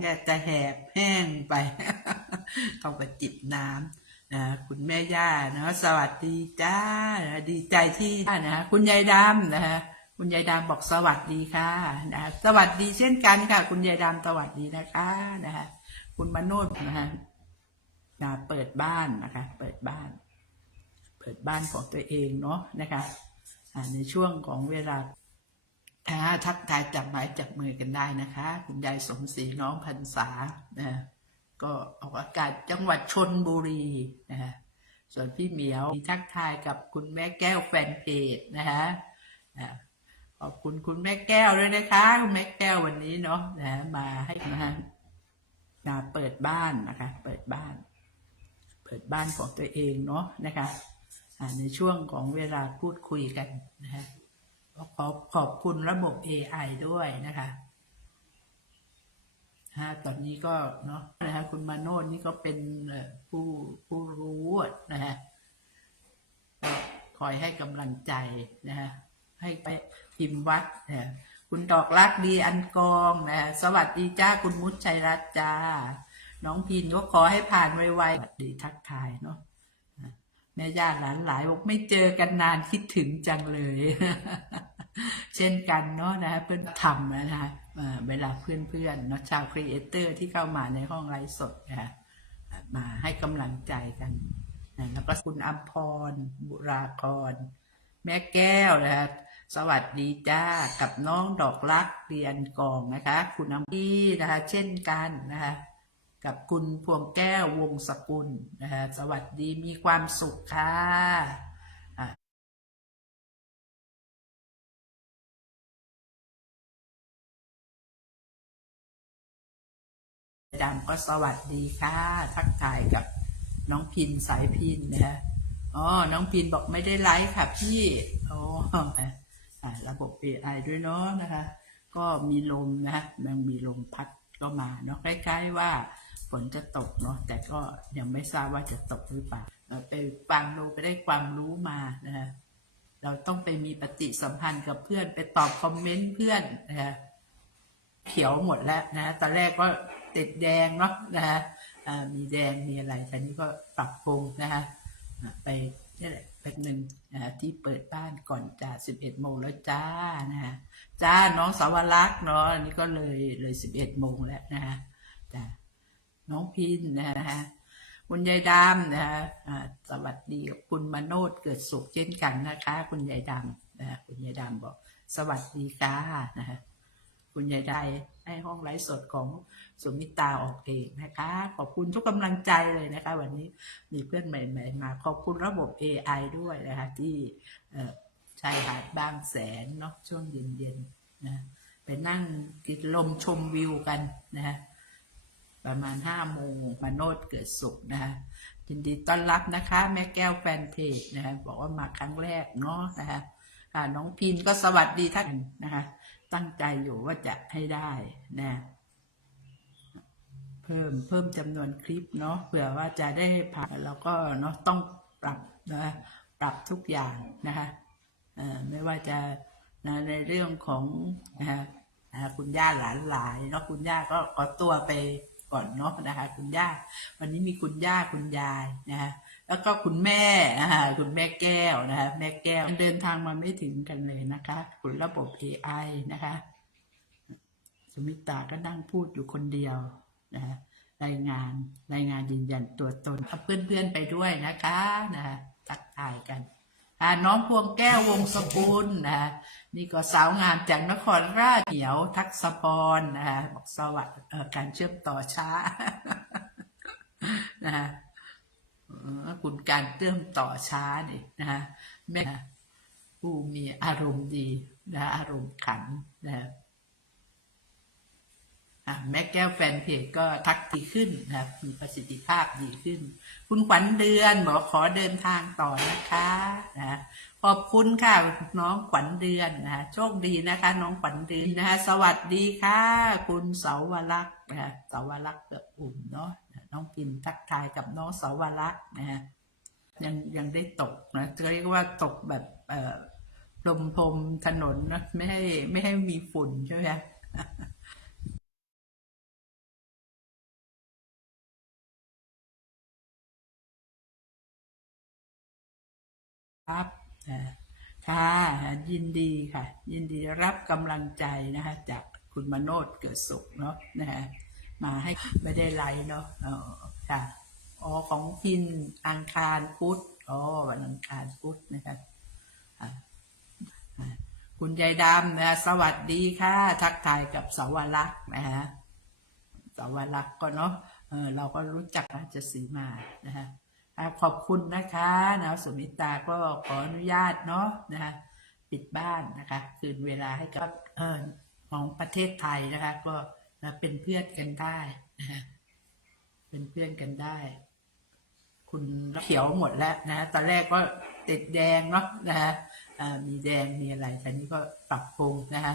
เนี่ยจะแหบแห้งไป ต้องไปจิบน้ำนะคุณแม่ย่านะสวัสดีจ้าดีใจที่นะคุณยายดำนะฮะคุณยายดำบอกสวัสดีค่ะนะสวัสดีเช่นกันค่ะ คุณยายดำสวัสดีนะคะนะฮะคุณมโนดนะฮะนะเปิดบ้านนะคะ เปิดบ้าน เปิดบ้านของตัวเองเนาะนะคะในช่วงของเวลา ทักทายจับไม้จับมือกันได้นะคะ คุณยายสมศรีน้องพันษานะก็ออกอากาศจังหวัดชนบุรีนะฮะส่วนพี่เหมียวมีทักทายกับคุณแม่แก้วแฟนเพจนะฮะขอบคุณคุณแม่แก้วด้วยนะคะ คุณแม่แก้ววันนี้เนาะนะมาให้นะฮะมาเปิดบ้านนะคะ เปิดบ้าน เปิดบ้านของตัวเองเนาะนะคะในช่วงของเวลาพูดคุยกันนะฮะ ขอขอบคุณระบบ AI ด้วยนะคะฮะตอนนี้ก็เนาะนะฮะคุณมาโนดนี่ก็เป็นผู้ผู้รู้นะฮะคอยให้กำลังใจนะฮะให้ไปพิมพ์วัดนะคุณดอกรักดีอันกองนะฮะสวัสดีจ้าคุณมุชชัยรัตจ้า น้องพินก็ขอให้ผ่านไวๆสวัสดีทักทายเนาะแม่ย่าหลานหลายบอกไม่เจอกันนานคิดถึงจังเลย เช่นกันเนาะนะเพื่อนทำนะฮะเวลาเพื่อนๆเนาะชาวครีเอเตอร์ที่เข้ามาในห้องไลฟ์สดนะฮะมาให้กำลังใจกันนะแล้วก็คุณอัมพร บุรากร แม่แก้วนะฮะสวัสดีจ้ากับน้องดอกรักเรียนกองนะคะ คุณอัมพี่นะคะ เช่นกันนะคะกับคุณพวงแก้ววงสกุลนะฮะสวัสดีมีความสุขค่ะ ดำก็สวัสดีค่ะ ทักทายกับน้องพินสายพินนะฮะอ๋อ น้องพินบอกไม่ได้ไลฟ์ค่ะพี่โอ้ระบบ AI ด้วยเนาะนะคะ ก็มีลมนะมันมีลมพัดก็มาเนาะใกล้ๆว่าฝนจะตกเนาะแต่ก็ยังไม่ทราบว่าจะตกหรือเปล่าเราไปฟังดูไปได้ความรู้มานะฮะเราต้องไปมีปฏิสัมพันธ์กับเพื่อนไปตอบคอมเมนต์เพื่อนนะฮะเขียวหมดแล้วนะตอนแรกก็ ติดแดงเนาะนะฮะมีแดงมีอะไรตอนนี้ก็ปรับปรุงนะฮะไปนี่แหละเป็นหนึ่งนะฮะที่เปิดบ้านก่อนจะสิบเอ็ดโมงแล้วจ้านะฮะจ้าน้องสาวรักษ์เนาะอันนี้ก็เลยเลยสิบเอ็ดโมงแล้วนะฮะจ้าน้องพินนะฮะคุณยายดำนะฮะสวัสดีคุณมโนดเกิดสุขเช่นกันนะคะ คุณยายดำนะคุณยายดำบอกสวัสดีค่ะนะฮะ คุณยายได้ให้ห้องไลฟ์สดของสมิตาออกเองนะคะ ขอบคุณทุกกำลังใจเลยนะคะ วันนี้มีเพื่อนใหม่ ๆ มา ขอบคุณระบบ AI ด้วยนะคะ ที่ชายหาดบางแสนเนาะช่วงเย็นๆนะไปนั่งกินลมชมวิวกันนะฮะประมาณห้าโมงมาโนดเกิดสุขนะฮะยินดีต้อนรับนะคะ แม่แก้วแฟนเพจนะฮะบอกว่ามาครั้งแรกเนาะนะคะน้องพินก็สวัสดีท่านนะคะ ตั้งใจอยู่ว่าจะให้ได้นะ เพิ่มเพิ่มจำนวนคลิปเนาะเผื่อว่าจะได้ผ่านแล้วก็เนาะต้องปรับนะปรับทุกอย่างนะคะเอ่อไม่ว่าจะนะในเรื่องของนะคะนะคุณย่าหลานหลายเนาะคุณย่าก็ขอตัวไปก่อนเนาะนะคะ คุณย่า วันนี้มีคุณย่าคุณยายนะคะ แล้วก็คุณแม่ะคะคุณแม่แก้วนะคะแม่แก้วเดินทางมาไม่ถึงกันเลยนะคะคุณระบบ AI นะคะสมิตาก็นั่งพูดอยู่คนเดียวนะคะรายงานรายงานยืนยันตัวตนเอาเพื่อนๆไปด้วยนะคะนะคะทักทายกันน้องพวงแก้ววงสกุลนะคะนี่ก็สาวงามจากนครราชเหียวทักษพรนะคะบอกสวัสดิ์การเชื่อมต่อช้านะ คุณการเชื่มต่อช้านี่นะคะแม่ผู้มีอารมณ์ดีนะอารมณ์ขันนะแม่แก้วแฟนเพจก็ทักดีขึ้นนะมีประสิทธิภาพดีขึ้น คุณขวัญเดือนบอกขอเดินทางต่อนะคะนะขอบคุณค่ะน้องขวัญเดือนนะโชคดีนะคะ น้องขวัญเดือนนะคะสวัสดีค่ะ คุณเสาวรักษ์นะเสาวรักษ์เกิดอุ่มเนาะ น้องปินทักทายกับน้องสาวรักษ์นะฮะยังยังได้ตกนะเรียกว่าตกแบบเอ่อลมพรมถนนนะไม่ให้ไม่ให้มีฝุ่นใช่ไหมครับค่ะยินดีค่ะ ยินดีรับกำลังใจนะฮะจากคุณมโนดเกิดสุขเนาะนะฮะ มาให้ไม่ได้ไลฟ์เนาะอ๋อค่ะอ๋อของพินอังคารพุธอ๋อวันอังคารพุธนะครับอ่าอ่าคุณยายดำนะสวัสดีค่ะ ทักทายกับสาวรักษ์นะฮะสาวรักษ์ก็เนาะเออเราก็รู้จักราชสีมานะฮะขอบคุณนะคะนะสุมิตาก็ขออนุญาตเนาะนะคะปิดบ้านนะคะ คืนเวลาให้กับเออของประเทศไทยนะคะ ก็ นะเป็นเพื่อนกันได้นะคะเป็นเพื่อนกันได้ คุณเขียวหมดแล้วนะตอนแรกก็ติดแดงเนาะนะคะมีแดงมีอะไรตอนนี้ก็ปรับปรุงนะคะ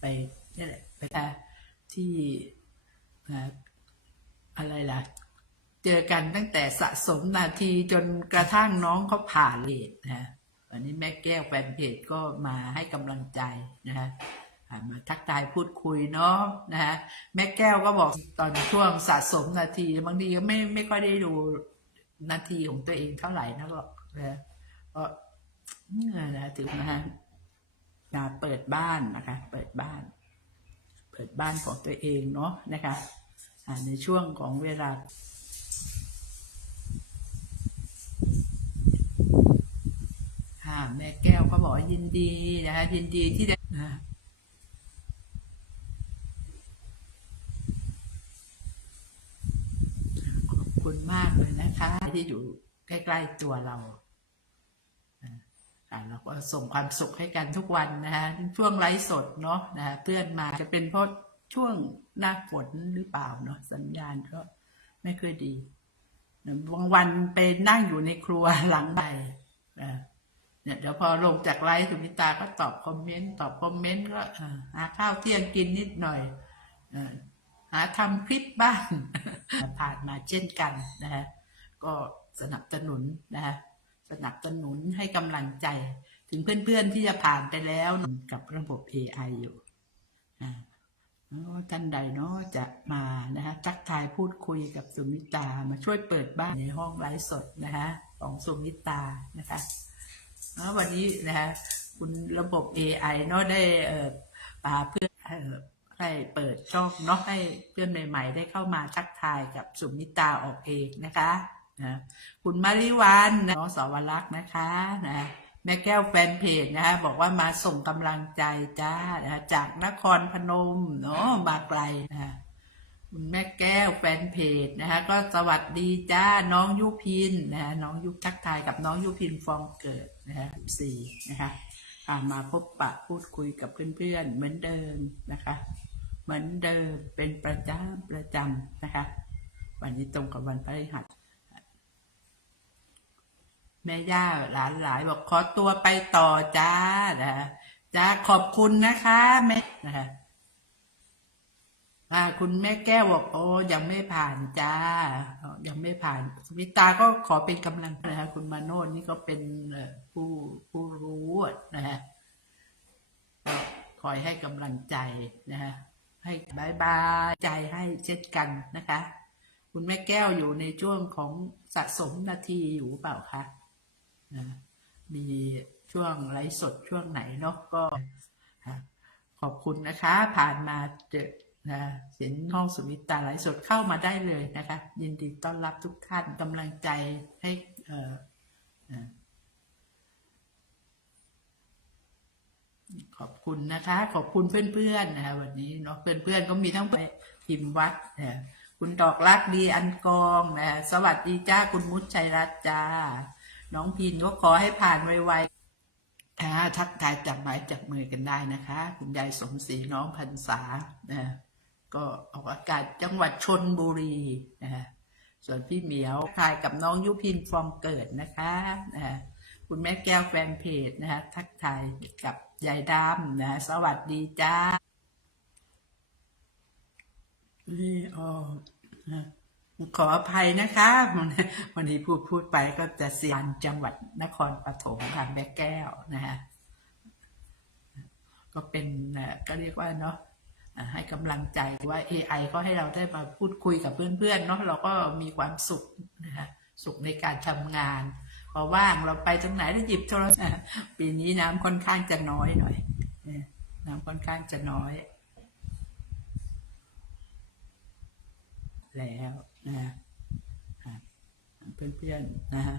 ไปนี่แหละไปที่อะไรล่ะ เจอกันตั้งแต่สะสมนาทีจนกระทั่งน้องเขาผ่าเลทนะฮะวันนี้แม่แก้วแฟนเพจก็มาให้กำลังใจนะฮะ มาทักทายพูดคุยเนาะนะฮะแม่แก้วก็บอกตอนช่วงสะสมนาทีบางทีก็ไม่ไม่ค่อยได้ดูนาทีของตัวเองเท่าไหร่นะก็นะก็เนี่ยนะถึงนะฮะเปิดบ้านนะคะ เปิดบ้าน เปิดบ้านของตัวเองเนาะนะคะในช่วงของเวลาค่ะแม่แก้วก็บอกยินดีนะคะยินดีที่ได้นะขอ บคุณมากเลยนะคะ ที่อยู่ใกล้ๆตัวเราอ่าเราก็ส่งความสุขให้กันทุกวันนะคะช่วงไลฟ์สดเนาะนะเพื่อนมาจะเป็นเพราะช่วงหน้าฝนหรือเปล่าเนาะสัญญาณก็ไม่ค่อยดีบางวันไปนั่งอยู่ในครัวหลังใดเนี่ยเดี๋ยวพอลงจากไลฟ์สุมิตาก็ตอบคอมเมนต์ตอบคอมเมนต์ก็อาหาข้าวเที่ยงกินนิดหน่อย หาทำคลิปบ้างผ่านมาเช่นกันนะฮะก็สนับสนุนนะฮะสนับสนุนให้กำลังใจ ถึงเพื่อนๆที่จะผ่านไปแล้วกับระบบ AI อยู่อ่าอ๋อท่านใดเนาะจะมานะฮะทักทายพูดคุยกับสุมิตามาช่วยเปิดบ้านในห้องไลฟ์สดนะฮะของสุมิตานะคะนะวันนี้นะฮะคุณระบบ AI เนาะได้เอ่พาเพื่อนเอ่อ ให้เปิดช่องเนาะให้เพื่อนใหม่ ๆ ได้เข้ามาทักทายกับสุมิตาออกเองนะคะนะคุณมาริวันนะน้องสวรักษ์นะคะนะแม่แก้วแฟนเพจนะคะบอกว่ามาส่งกำลังใจจ้านะจากนครพนมเนาะมาไกลนะคุณแม่แก้วแฟนเพจนะคะก็สวัสดีจ้าน้องยุพินนะน้องยุทักทายกับน้องยุพินฟองเกิดนะฮะสี่นะคะ มาพบปะพูดคุยกับเพื่อนๆ เหมือนเดิมนะคะ เหมือนเดิมเป็นประจำประจำนะคะ วันนี้ตรงกับวันพฤหัสแม่ย่าหลานหลายบอกขอตัวไปต่อจ้านะฮะจ้าขอบคุณนะคะแม่นะคะ คุณแม่แก้วบอกโอ้ยังไม่ผ่านจ้า ยังไม่ผ่านสมิตาก็ขอเป็นกำลังนะฮะคุณมาโนดนี่ก็เป็นผู้ผู้รู้นะฮะคอยให้กำลังใจนะฮะให้บายบายใจให้เช่นกันนะคะ คุณแม่แก้วอยู่ในช่วงของสะสมนาทีอยู่เปล่าคะนะมีช่วงไลฟ์สดช่วงไหนเนาะก็ขอบคุณนะคะ ผ่านมาเจอ นะเห็นห้องสุมิตาไลฟ์สดเข้ามาได้เลยนะคะ ยินดีต้อนรับทุกท่านกำลังใจให้ขอบคุณนะคะ ขอบคุณเพื่อนๆนะคะวันนี้เนาะเพื่อนๆก็มีทั้งไปพิมพ์วัดนะคุณดอกรักดีอันกองนะสวัสดีจ้าคุณมุชชัยรัตจ้า น้องพินก็ขอให้ผ่านไวๆอ่าทักทายจับไม้จับมือกันได้นะคะ คุณยายสมศรีน้องพันษานะ ก็ออกอากาศจังหวัดชนบุรีนะฮะส่วนพี่เหมียวทายกับน้องยุพินฟองเกิดนะคะนะฮะคุณแม่แก้วแฟนเพจนะฮะทักทายกับยายดำนะะสวัสดีจ้านี่อ๋อขออภัยนะคะวันนี้พูดพูดไปก็จะเสียงจังหวัดนครปฐมทางแม่แก้วนะฮะก็เป็นก็เรียกว่าเนาะ ให้กำลังใจว่า AI ก็ให้เราได้มาพูดคุยกับเพื่อนๆเนาะเราก็มีความสุขนะฮะสุขในการทำงานพอว่างเราไปตรงไหนเราหยิบโทรศัพท์ปีนี้น้ำค่อนข้างจะน้อยหน่อยน้ำค่อนข้างจะน้อย แล้วนะฮะเพื่อนๆนะฮะ